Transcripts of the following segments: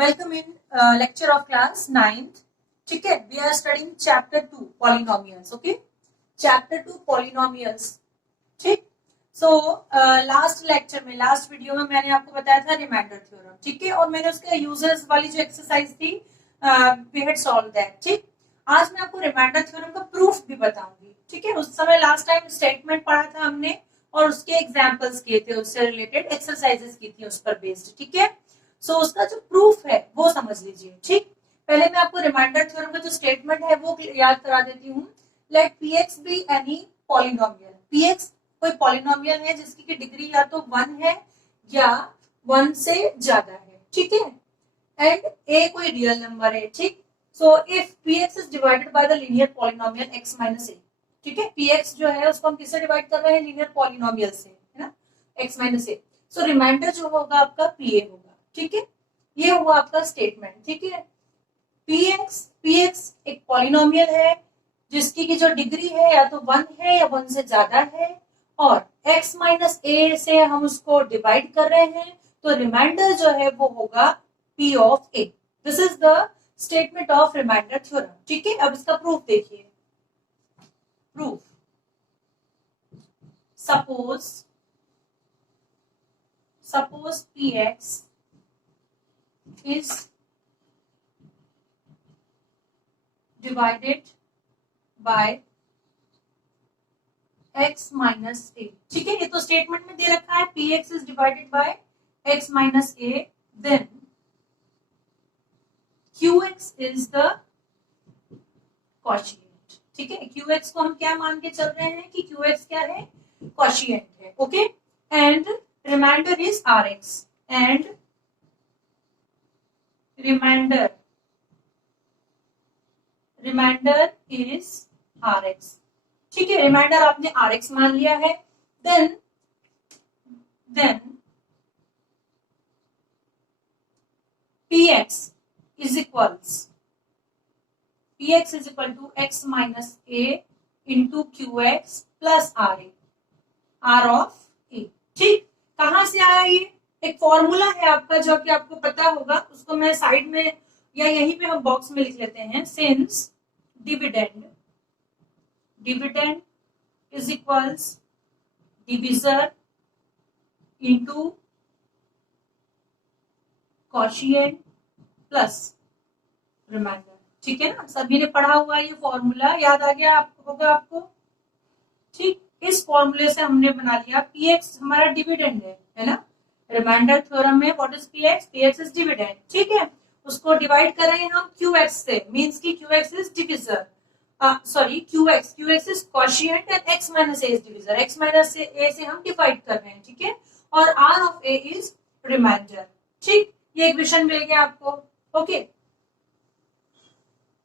Welcome in lecture of class 9th. ठीक है, we are studying chapter 2 polynomials. Okay, chapter 2 polynomials. ठीक, so last lecture में last video में मैंने आपको बताया था रिमाइंडर थ्योरम. ठीक है, और मैंने उसके यूजर्स वाली जो एक्सरसाइज थी we had solved that. ठीक, आज मैं आपको रिमाइंडर थ्योरम का प्रूफ भी बताऊंगी. ठीक है, उस समय लास्ट टाइम स्टेटमेंट पढ़ा था हमने और उसके एग्जाम्पल्स किए थे, उससे रिलेटेड एक्सरसाइजेस की थी उस पर बेस्ड. ठीक है, सो उसका जो प्रूफ है वो समझ लीजिए. ठीक, पहले मैं आपको रिमाइंडर थ्योरम का जो स्टेटमेंट है वो याद करा देती हूँ. Let px be any polynomial. px कोई पॉलिनोमियल है जिसकी की डिग्री या तो 1 है या 1 से ज्यादा है. ठीक है, एंड a कोई रियल नंबर है. ठीक, so if px is divided by the linear polynomial x minus a. ठीक है, px जो है उसको हम किससे डिवाइड कर रहे हैं? लीनियर पॉलिनोमियल से, है ना, x minus a. So remainder जो होगा आपका pa होगा. ठीक है, ये हुआ आपका स्टेटमेंट. ठीक है, px एक पॉलिनोमियल है जिसकी की जो डिग्री है या तो 1 है या 1 से ज्यादा है, और x माइनस a से हम उसको डिवाइड कर रहे हैं, तो रिमाइंडर जो है वो होगा p of a. This is the statement of remainder theorem. ठीक है, अब इसका प्रूफ देखिए. Proof, suppose px is divided by x minus a. ठीक है, ये तो स्टेटमेंट में दे रखा है px is divided by x minus a, then qx is the quotient. ठीक है, qx को हम क्या मान के चल रहे हैं कि qx क्या है? क्वोशिएंट है. Okay, and remainder is rx, and remainder is rx. ठीक है, रिमाइंडर आपने rx मान लिया है. Then px is equal to x minus a into qx plus r of a. ठीक, कहां से आया ये? एक फॉर्मूला है आपका जो कि आपको पता होगा, उसको मैं साइड में या यहीं पे हम बॉक्स में लिख लेते हैं. Since dividend is equals divisor into quotient plus remainder. ठीक है ना, सभी ने पढ़ा हुआ ये फॉर्मूला, याद आ गया होगा आपको. ठीक, इस फॉर्मूले से हमने बना लिया px हमारा डिविडेंड है ना. रिमाइंडर थ्योरम में what is px is dividend. ठीक है, उसको डिवाइड कर रहे हैं हम qx से, मींस की qx is divisor. Sorry, qx is quotient and x minus a is divisor. x minus a से हम डिवाइड कर रहे हैं. ठीक है, और r of a is remainder. ठीक, ये इक्वेशन मिल गया आपको. ओके,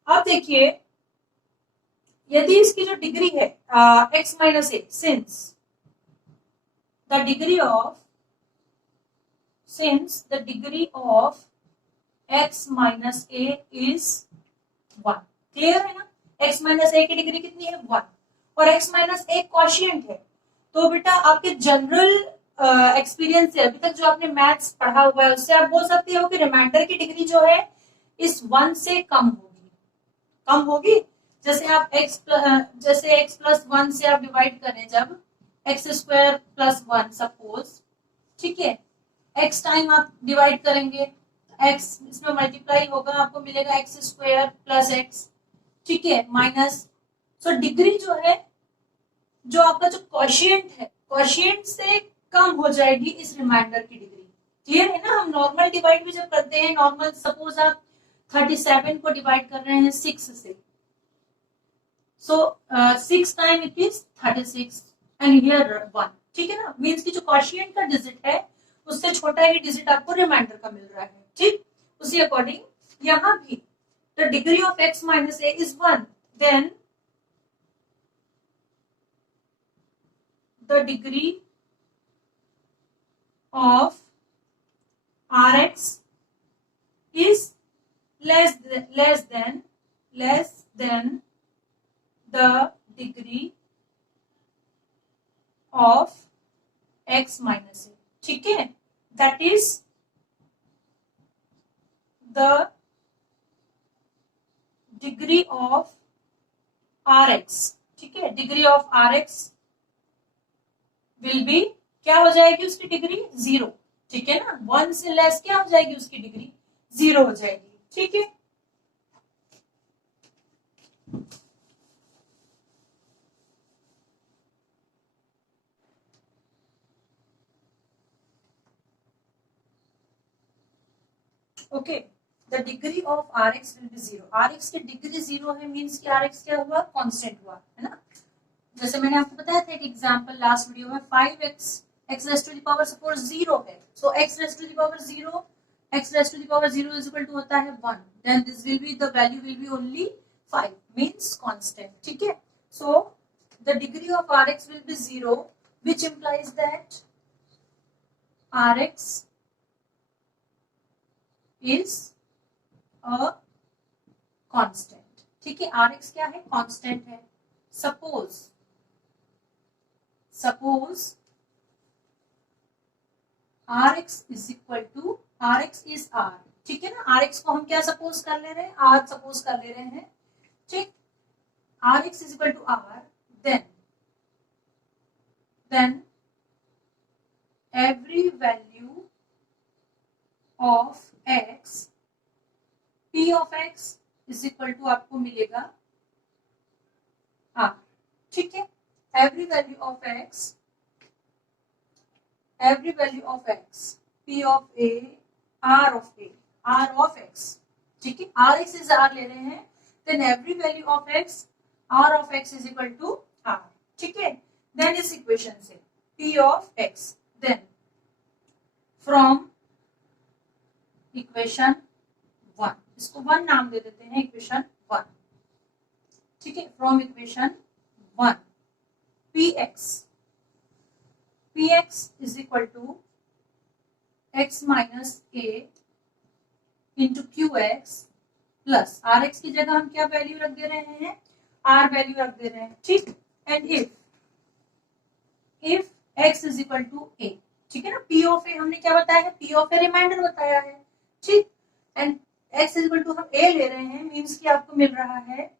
अब देखिए, यदि इसकी जो डिग्री है x minus a, since the degree of x minus a is 1. Clear है ना, x माइनस a की डिग्री कितनी है? 1, और x माइनस a क्वोशिएंट है. तो बेटा आपके जनरल एक्सपीरियंस से, अभी तक जो आपने मैथ्स पढ़ा हुआ है, उससे आप बोल सकते हो कि रिमाइंडर की डिग्री जो है इस 1 से कम होगी. जैसे आप x प्लस 1 से आप डिवाइड करें, जब x स्क्वायर प्लस 1 सपोज. ठीक है, x टाइम आप डिवाइड करेंगे, x इसमें मल्टीप्लाई होगा, आपको मिलेगा x स्क्वायर प्लस x. ठीक है, माइनस. सो डिग्री जो है, जो आपका जो क्वोशिएंट है, क्वोशिएंट से कम हो जाएगी इस रिमाइंडर की डिग्री. क्लियर है ना. हम नॉर्मल डिवाइड भी जब करते हैं, नॉर्मल सपोज आप 37 को डिवाइड कर रहे हैं 6 से, सो 6 time it is 36 and here 1. ठीक है ना, मींस की जो क्वोशिएंट का डिजिट है उससे छोटा ही डिजिट आपको रिमाइंडर का मिल रहा है. ठीक, उसी अकॉर्डिंग यहां भी the degree of x minus a is 1, then the degree of rx is less than the degree of x minus a. ठीक है, that is the degree of r x, ठीक है, degree of r x will be, क्या हो जाएगी उसकी degree 0, ठीक है ना, 1 से लेस क्या हो जाएगी उसकी डिग्री 0 हो जाएगी, ठीक है। Okay, the degree of r x will be 0, r x की डिग्री 0 है, मीन्स की आर एक्स क्या हुआ, कांस्टेंट हुआ, है ना। जैसे मैंने आपको बताया था एक एग्जांपल लास्ट वीडियो में, 5x x raise to the power suppose 0 है, so x raise to the power 0, x raise to the power 0 is equal to होता है 1, then this will be, the value will be only 5, means constant, ठीक है। So the degree of rx will be 0, which implies that rx is a constant, ठीक है, rx क्या है, constant है। Suppose Rx is equal to, Rx is R, ठीक है ना, Rx को हम क्या सपोज कर ले रहे हैं, R सपोज कर ले रहे हैं, ठीक, Rx is equal to R, then every value of x, P of x is equal to आपको मिलेगा R, ठीक है, every value of x, P of a, R of x, ठीक है, Rx is R ले रहे हैं, then every value of x, R of x is equal to R, ठीक है। then इस इक्वेशन से P of x, then from equation 1, इसको 1 नाम दे देते हैं, इक्वेशन 1, ठीक है, from equation 1 px is equal to x minus a into qx plus rx की जगह हम क्या वैल्यू रख दे रहे हैं, r वैल्यू रख दे रहे हैं, ठीक, and if x is equal to a, ठीक है ना, p of a हमने क्या बताया है, p of a रिमाइंडर बताया है, ठीक, and x is equal to हम a ले रहे हैं, मीन्स कि आपको मिल रहा है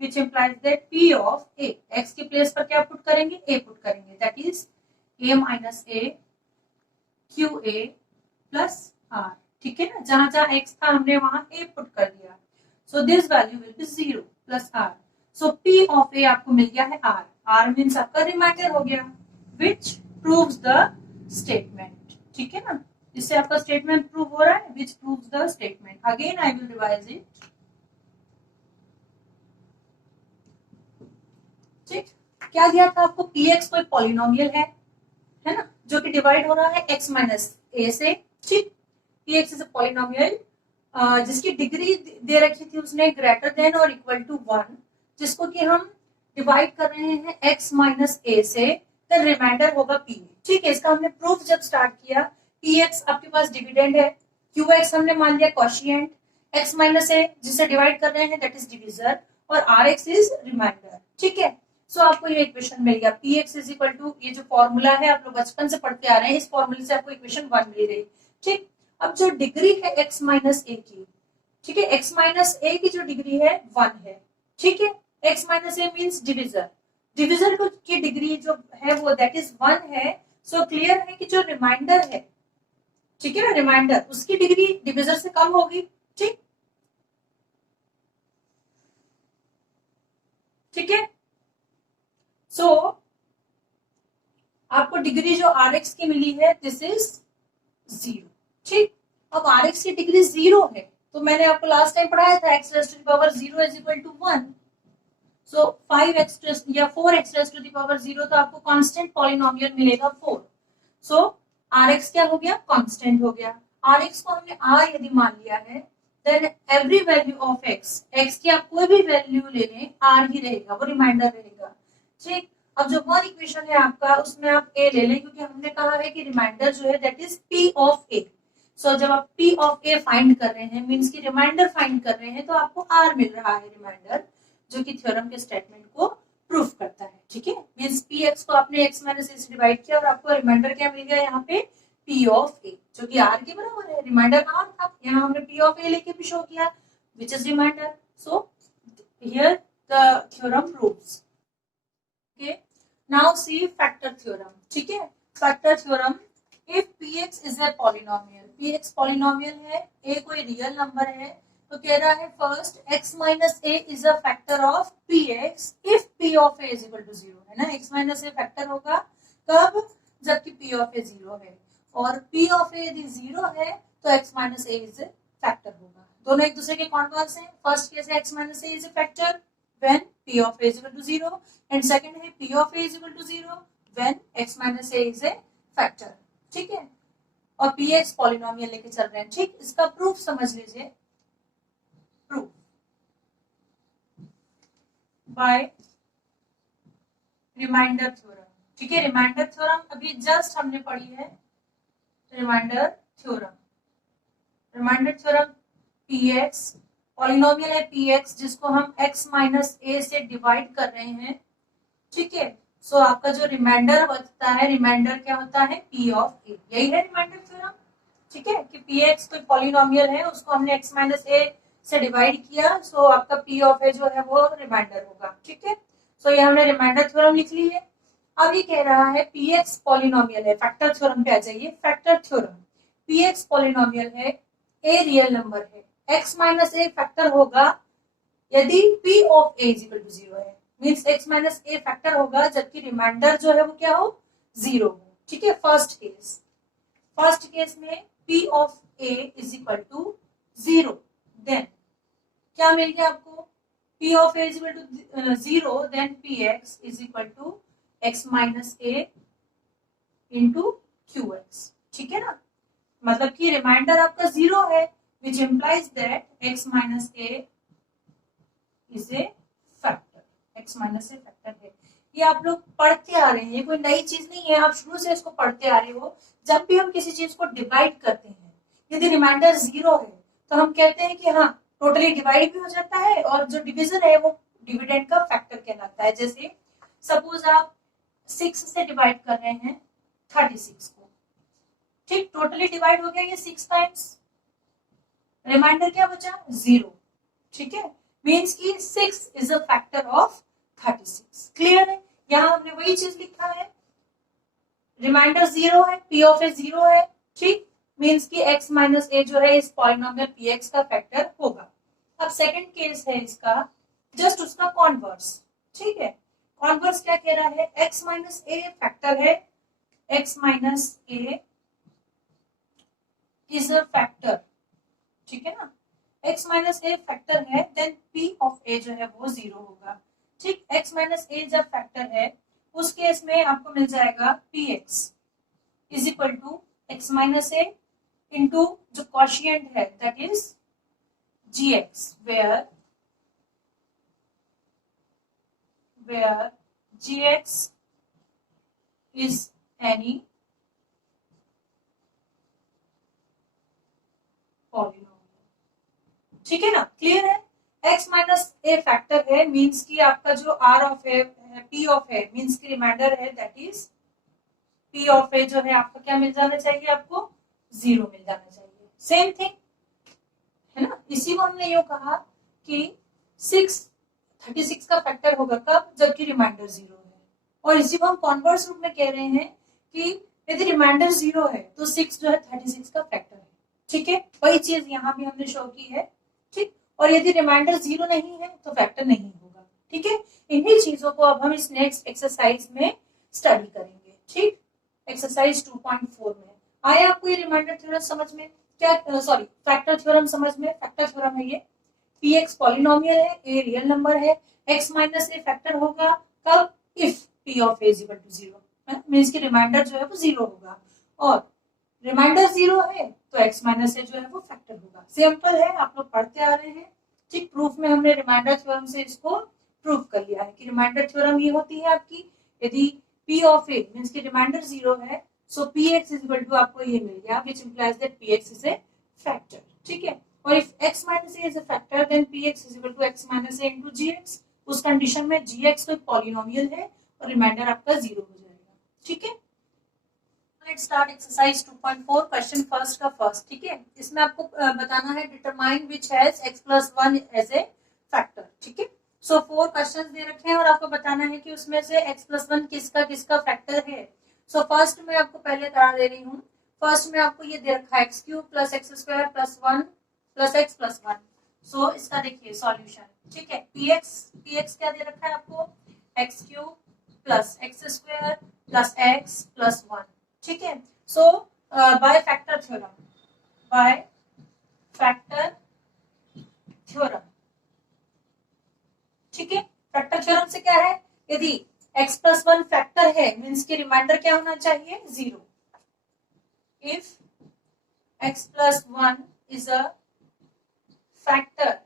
which implies that p of a, x के प्लेस पर क्या पुट करेंगे, a पुट करेंगे, that is a minus a q a plus r, ठीक है ना, जहां जहां x था हमने वहां a पुट कर दिया, so this value will be 0 plus r, so p of a आपको मिल गया है r मीन्स आपका रिमाइंडर हो गया, which proves the statement, ठीक है ना, इससे आपका स्टेटमेंट प्रूव हो रहा है, which proves the statement, again I will revise it, ठीक, क्या दिया था आपको, px कोई पॉलिनोमियल है ना, जो कि डिवाइड हो रहा है x माइनस a से, ठीक, px इज अ पॉलिनोमियल जिसकी डिग्री दे रखी थी उसने ग्रेटर देन और इक्वल टू 1, जिसको कि हम डिवाइड कर रहे हैं x माइनस a से, देन रिमाइंडर होगा p, ठीक है, इसका हमने प्रूफ जब स्टार्ट किया, px आपके पास डिविडेंड है, qx हमने मान लिया क्वोशिएंट, x माइनस a जिसे डिवाइड कर रहे हैं दैट इज डिविजर, और rx इज रिमाइंडर, ठीक है। सो आपको ये इक्वेशन मिल गया, px इज इक्वल टू, ये जो फॉर्मूला है आप लोग बचपन से पढ़ते आ रहे हैं, इस फॉर्मूले से आपको इक्वेशन 1 मिल रही, ठीक। अब जो डिग्री है x माइनस a की, ठीक है, x माइनस a की जो डिग्री है 1 है, ठीक है, x minus a means divisor की डिग्री जो है वो दैट इज 1 है, सो क्लियर है कि जो रिमाइंडर है, ठीक है ना, रिमाइंडर उसकी डिग्री डिविजर से कम होगी, ठीक, ठीक है। सो आपको डिग्री जो rx की मिली है दिस इज 0, ठीक, अब rx की डिग्री 0 है, तो मैंने आपको लास्ट टाइम पढ़ाया था x raise to the power 0 is equal to 1, so 5x या 4x rays to the power 0, तो आपको कांस्टेंट पॉलिनोमियल मिलेगा 4, सो rx क्या हो गया, कांस्टेंट हो गया, rx को हमने r यदि मान लिया है, then every value of x की आप कोई भी वैल्यू ले लें r ही रहेगा, वो रिमाइंडर रहेगा, ठीक। अब जो वन इक्वेशन है आपका उसमें आप a ले लें, क्योंकि हमने कहा है कि रिमाइंडर जो है that is p of a, सो जब आप p ऑफ a फाइंड कर रहे हैं मींस की रिमाइंडर फाइंड कर रहे हैं, तो आपको r मिल रहा है रिमाइंडर, जो कि थ्योरम के स्टेटमेंट को प्रूफ करता है, ठीक है, मींस px को आपने x माइनस a से डिवाइड किया और आपको रिमाइंडर क्या मिल गया यहाँ पे, p ऑफ a, जो कि r के बराबर है, रिमाइंडर r था, यहाँ हमने पी ऑफ ए लेके भी शो किया which is remainder. So here the theorem proves. Okay, now see factor theorem. ठीक है, factor theorem. If px is a polynomial, px polynomial है, a कोई रियल नंबर है, तो कह रहा है first x minus a is a factor of px if p of a is equal to 0. है ना, x माइनस ए फैक्टर होगा कब, जबकि p ऑफ a 0 है, और p ऑफ a यदि 0 है तो x minus a is a factor होगा. दोनों एक दूसरे के कॉन्वर्स हैं. फर्स्ट केस है x minus a is a factor when p of a is equal to 0, and second है p of a is equal to 0 when x minus a is a factor. ठीक है, और px polynomial लेके चल रहे हैं. ठीक, इसका प्रूफ समझ लीजिए. Proof by remainder theorem. ठीक है, रिमाइंडर थ्योरम अभी जस्ट हमने पढ़ी है. Remainder theorem, remainder theorem px polynomial है px जिसको हम x माइनस ए से डिवाइड कर रहे हैं. ठीक है, सो आपका जो रिमाइंडर बचता है, रिमाइंडर क्या होता है, p ऑफ a. यही है रिमाइंडर थ्योरम. ठीक है, कि px कोई पॉलिनोमियल है, उसको हमने x माइनस ए से डिवाइड किया, सो आपका p ऑफ a जो है वो रिमाइंडर होगा. ठीक है, सो ये हमने रिमाइंडर थ्योरम लिख ली है. अब ये कह रहा है px पॉलिनोमियल है. फैक्टर थ्योरम पे आ जाइए. फैक्टर थ्योरम, px पॉलिनोमियल है, a रियल नंबर है, x माइनस ए फैक्टर होगा यदि p of a is equal to 0 है. Means x minus a factor होगा जबकि रिमाइंडर जो है वो क्या हो, 0 हो. ठीक है, फर्स्ट केस. फर्स्ट केस में p of a is equal to 0, then क्या मिल गया आपको, p of a is equal to 0, then px is equal to x minus a into qx. ठीक है ना, मतलब कि रिमाइंडर आपका 0 है, which implies that x minus a is a factor. x minus a factor है. ये आप लोग पढ़ते आ रहे हैं, ये कोई नई चीज नहीं है, आप शुरू से इसको पढ़ते आ रहे हो. जब भी हम किसी चीज को डिवाइड करते हैं, यदि रिमाइंडर 0 है तो हम कहते हैं कि हाँ टोटली डिवाइड भी हो जाता है, और जो डिवीजन है वो डिविडेंड का फैक्टर कहलाता है. जैसे सपोज आप 6 से डिवाइड कर रहे हैं 36 को. ठीक, टोटली डिवाइड हो गया ये 6 टाइम्स, रिमाइंडर क्या बचा, 0. ठीक है, मींस की 6 is a factor of 36. Clear है, यहां हमने वही चीज लिखा है. रिमाइंडर 0 है, p ऑफ ए 0 है. ठीक, मींस की x माइनस ए जो है इस पॉलिनोमियल px का फैक्टर होगा. अब सेकंड केस है इसका, जस्ट उसका कॉन्वर्स. ठीक है, कॉन्वर्स क्या कह रहा है, x माइनस ए फैक्टर है, x minus a is a factor. ठीक है ना, x माइनस ए फैक्टर है, देन p ऑफ a जो है वो 0 होगा. ठीक, x माइनस ए जब फैक्टर है उस केस में आपको मिल जाएगा px is equal to x minus a into जो क्वोशिएंट है that is gx, where gx is any polynomial. ठीक है ना, क्लियर है. x माइनस ए फैक्टर है, मींस की आपका जो r of a, p of a means की रिमाइंडर है that is p of a जो है आपका क्या मिल जाना चाहिए, आपको 0 मिल जाना चाहिए. सेम थिंग है ना, इसी को हमने यूं कहा कि 36 का फैक्टर होगा कब, जबकि रिमाइंडर 0 है. और इसी को हम कॉन्वर्स रूप में कह रहे हैं कि यदि रिमाइंडर 0 है तो 6 जो है 36 का फैक्टर है. ठीक है, वही चीज यहाँ भी हमने शो की है. ठीक, और यदि रिमाइंडर 0 नहीं है तो फैक्टर नहीं होगा. ठीक है, इन्हीं चीजों को अब हम इस नेक्स्ट एक्सरसाइज में स्टडी करेंगे. ठीक, एक्सरसाइज 2.4 में आया आपको ये रिमाइंडर थ्योरम समझ में, क्या सॉरी फैक्टर थ्योरम समझ में. फैक्टर थ्योरम है ये, px पॉलिनोमियल है, a रियल नंबर है, x माइनस ए फैक्टर होगा कब, if p of a is equal to 0, means की रिमाइंडर जो है वो 0 होगा, और रिमाइंडर 0 है तो x माइनस ए जो है वो फैक्टर होगा. सिंपल है, आप लोग पढ़ते आ रहे हैं. ठीक, प्रूफ में हमने रिमाइंडर थ्योरम से इसको प्रूफ कर लिया है कि रिमाइंडर थ्योरम ये होती है आपकी, यदि p ऑफ a मींस की रिमाइंडर 0 है, so px is equal to आपको ये मिल गया, which implies that px is a factor. ठीक है, और if x minus a is a factor then px is equal to x minus a into gx. उस कंडीशन में gx कोई पॉलिनोमियल है और रिमाइंडर आपका 0 हो जाएगा. ठीक है, let's start exercise 2.4 question first का फर्स्ट। ठीक है, इसमें आपको बताना है determine which has x plus 1 as a factor. ठीक है, सो 4 क्वेश्चंस दे रखे हैं और आपको बताना है कि उसमें से x प्लस 1 किसका किसका फैक्टर है। सो फर्स्ट में आपको पहले करा दे रही हूँ। फर्स्ट में आपको ये दे रखा है x cube plus x square plus 1 plus x plus 1। सो इसका देखिए सॉल्यूशन। ठीक है, px क्या दे रखा है आपको, x cube plus x square plus x plus 1। ठीक है, सो बाय फैक्टर थ्योरम। ठीक है, फैक्टर थ्योरम से क्या है, यदि x प्लस 1 फैक्टर है मीन्स की रिमाइंडर क्या होना चाहिए, 0। If x plus 1 is a factor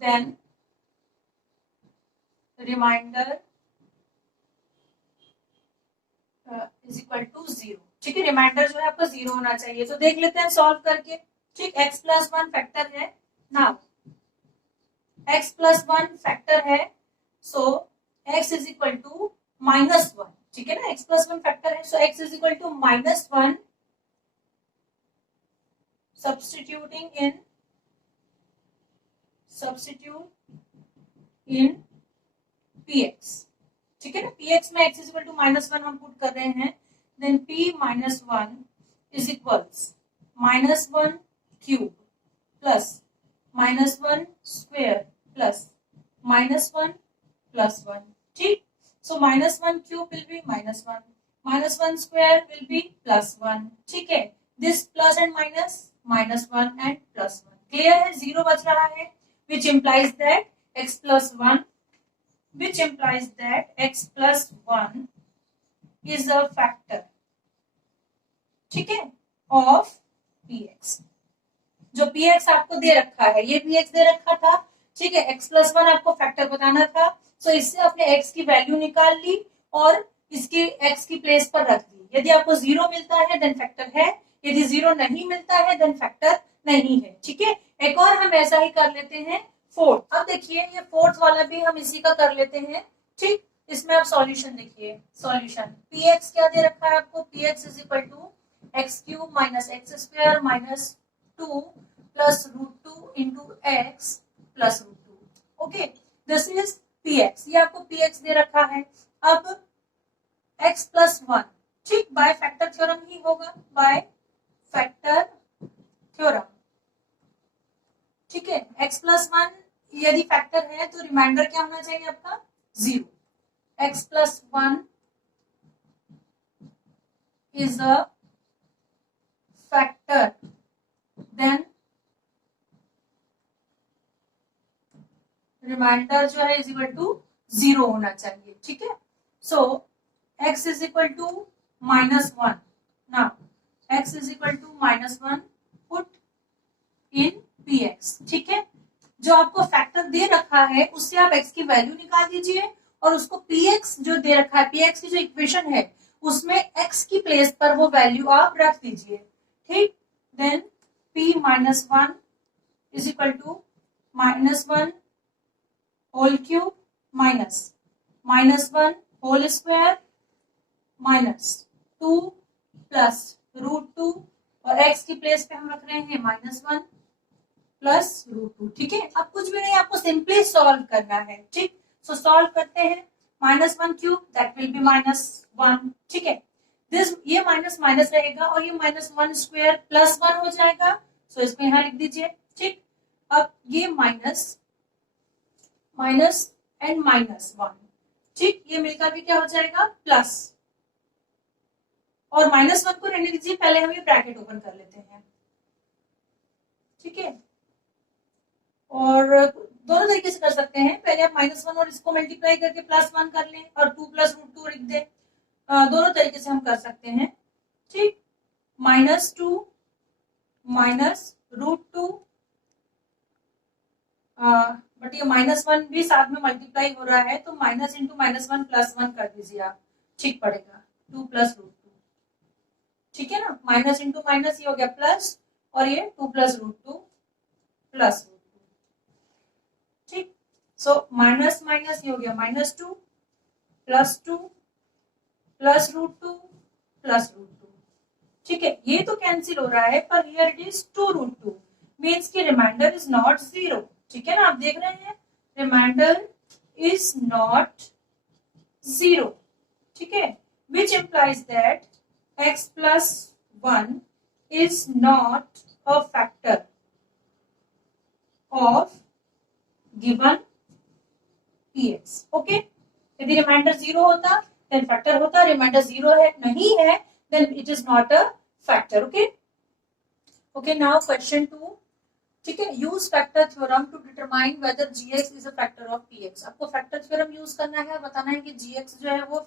then remainder is equal to 0। ठीक है, रिमाइंडर जो है आपका 0 होना चाहिए। तो देख लेते हैं सॉल्व करके। ठीक, x प्लस 1 फैक्टर है ना, x प्लस 1 फैक्टर है, so x is equal to -1। ठीक है ना, x प्लस 1 फैक्टर है, so x is equal to -1 substitute in px। ठीक है ना, px में x इज इक्वल टू -1 हम पुट कर रहे हैं, then p minus 1 is equals -1 cube plus -1 square plus -1 plus 1। ठीक, so -1 cube will be -1, -1 square will be +1। ठीक है, this plus and minus -1 and +1 clear है, 0 बच रहा है, which implies that x plus 1 is a factor। ठीक है, of px। जो px आपको दे रखा है, ये px दे रखा था। ठीक है, x प्लस 1 आपको फैक्टर बताना था, सो इससे अपने x की वैल्यू निकाल ली और इसकी x की प्लेस पर रख दी। यदि आपको 0 मिलता है देन फैक्टर है, यदि 0 नहीं मिलता है देन फैक्टर नहीं है। ठीक है, एक और हम ऐसा ही कर लेते हैं फोर्थ। अब देखिए ये फोर्थ वाला भी हम इसी का कर लेते हैं। ठीक, इसमें आप सॉल्यूशन देखिए, सॉल्यूशन px क्या दे रखा है आपको, px is equal to x cube minus x square minus 2 plus √2 into x plus √2। Okay, this is px, ये आपको px दे रखा है। अब x प्लस 1, ठीक, बाय फैक्टर थ्योरम ही होगा, बाय फैक्टर थ्योरम। ठीक है, x प्लस 1 यदि फैक्टर है तो रिमाइंडर क्या होना चाहिए आपका, 0। x plus 1 is a factor then remainder जो है इज इक्वल टू 0 होना चाहिए। ठीक है, so x is equal to -1, now x is equal to -1 put in px। ठीक है, जो आपको फैक्टर दे रखा है उससे आप x की वैल्यू निकाल दीजिए और उसको px जो दे रखा है, px की जो इक्वेशन है उसमें x की प्लेस पर वो वैल्यू आप रख दीजिए। ठीक, then p minus 1 is equal to -1 whole cube minus -1 whole square minus 2 plus √2 और x की प्लेस पे हम रख रहे हैं -1 प्लस √2। ठीक है, अब कुछ भी नहीं, आपको सिंपली सॉल्व करना है। ठीक, सो सॉल्व करते हैं, -1 क्यूब दैट विल बी -1। ठीक है, दिस ये माइनस माइनस रहेगा और ये -1 स्क्वायर प्लस 1 हो जाएगा, सो इसको यहाँ लिख दीजिए। ठीक, अब ये माइनस एंड -1, ठीक, ये मिलकर के क्या हो जाएगा, प्लस, और -1 को रहने दीजिए, पहले हम ये ब्रैकेट ओपन कर लेते हैं। ठीक है, और दोनों तरीके से कर सकते हैं, पहले आप -1 और इसको मल्टीप्लाई करके +1 कर लें और 2 प्लस √2 लिख दें, दोनों तरीके से हम कर सकते हैं। ठीक, -2 माइनस √2, बट ये -1 भी साथ में मल्टीप्लाई हो रहा है, तो माइनस इंटू -1 +1 कर दीजिए आप, ठीक पड़ेगा, 2 प्लस √2। ठीक है ना, माइनस इंटू माइनस ये हो गया प्लस और ये 2 प्लस √2 प्लस √2। ठीक, सो माइनस माइनस ये हो गया -2 +2 प्लस √2 प्लस रूट टू। ठीक है, ये तो कैंसिल हो रहा है, पर here it is 2 root two, means की रिमाइंडर इज नॉट 0। ठीक है ना, आप देख रहे हैं रिमाइंडर इज नॉट 0। ठीक है, which implies that x plus 1 is not a factor of given px। Okay, यदि रिमाइंडर 0 होता देन फैक्टर होता, रिमाइंडर 0 है नहीं है then it is not a factor. Okay, now question 2. ठीक है, use factor theorem to determine whether gx is a factor of px। आपको factor theorem use करना है, बताना है कि gx जो है वो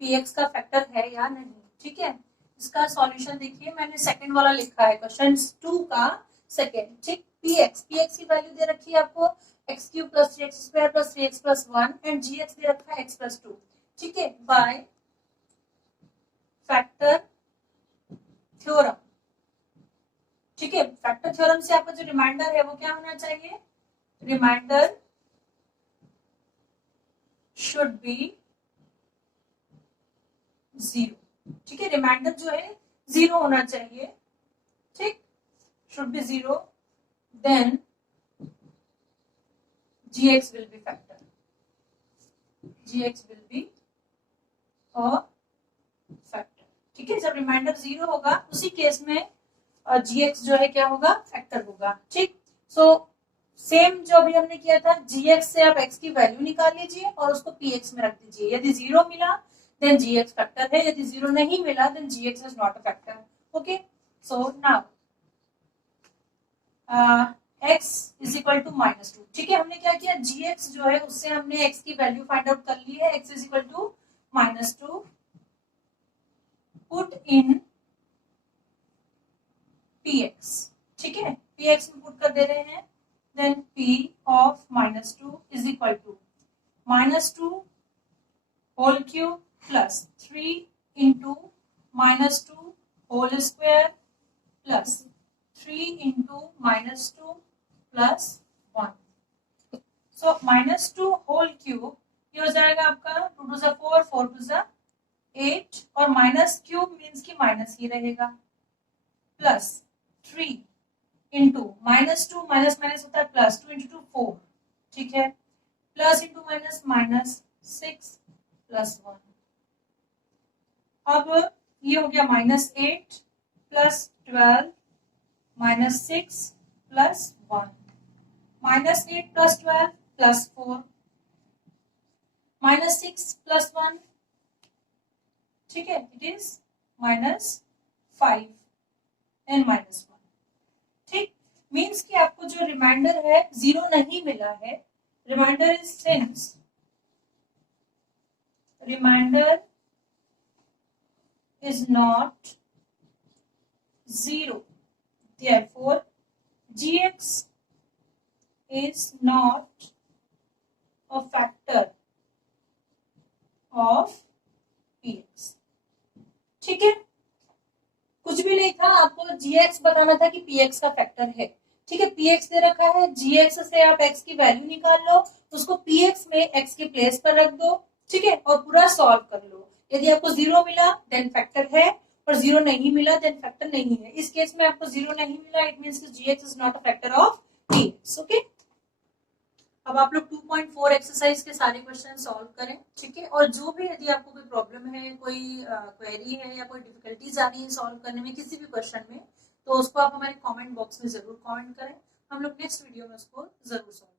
px का फैक्टर है या नहीं। ठीक है, इसका सॉल्यूशन देखिए, मैंने सेकंड वाला लिखा है क्वेश्चन 2 का सेकंड। ठीक, px की वैल्यू दे रखी है आपको x cube plus 3x square plus 3x plus 1 and gx दे रखा है x प्लस 2। ठीक है, बाय फैक्टर थ्योरम। ठीक है, फैक्टर थ्योरम से आपका जो रिमाइंडर है वो क्या होना चाहिए, रिमाइंडर शुड बी 0। ठीक है, रिमाइंडर जो है 0 होना चाहिए। ठीक, should be 0, then gx will be factor, gx will be a factor. ठीक है, जब रिमाइंडर 0 होगा उसी केस में gx जो है क्या होगा, फैक्टर होगा। ठीक, सो सेम जो अभी हमने किया था, gx से आप x की वैल्यू निकाल लीजिए और उसको px में रख दीजिए। यदि 0 मिला देन gx फैक्टर है, यदि 0 नहीं मिला then gx is not a factor. Okay, so now x is equal to -2। ठीक है, हमने क्या किया, gx जो है उससे हमने x की वैल्यू फाइंड आउट कर ली है, x is equal to -2, put in px। ठीक है, px में पुट कर दे रहे हैं, then p of -2 is equal to -2 whole cube plus 3 into -2 whole square plus 3 into -2 plus 1। So -2 whole cube ये हो जाएगा आपका 2 टू 4, 4 टू 8 और माइनस क्यूब मीन्स की माइनस ही रहेगा, प्लस 3 इंटू -2 माइनस माइनस होता है प्लस, 2 इंटू 2 4। ठीक है, plus into minus minus 6 plus 1। अब ये हो गया -8 plus 12 -6 plus 1, -8 plus 12 plus 4, -6 plus 1। ठीक है, इट इज -5 एंड -1। ठीक, मीन्स कि आपको जो रिमाइंडर है 0 नहीं मिला है, remainder is since remainder is not 0, therefore gx is not a factor of px। ठीक है, कुछ भी नहीं था, आपको gx बताना था कि px का फैक्टर है। ठीक है, px दे रखा है, gx से आप x की वैल्यू निकाल लो, उसको px में x के प्लेस पर रख दो। ठीक है, और पूरा सॉल्व कर लो। यदि आपको 0 मिला देन फैक्टर है, और 0 नहीं मिला देन फैक्टर नहीं है। इस केस में आपको 0 नहीं मिला, it means gx is not a factor of px। Okay, अब आप लोग 2.4 एक्सरसाइज के सारे क्वेश्चन सॉल्व करें। ठीक है, और जो भी यदि आपको कोई प्रॉब्लम है, कोई क्वेरी है या कोई डिफिकल्टीज आ रही है सॉल्व करने में किसी भी क्वेश्चन में, तो उसको आप हमारे कमेंट बॉक्स में जरूर कमेंट करें, हम लोग नेक्स्ट वीडियो में उसको जरूर सॉल्व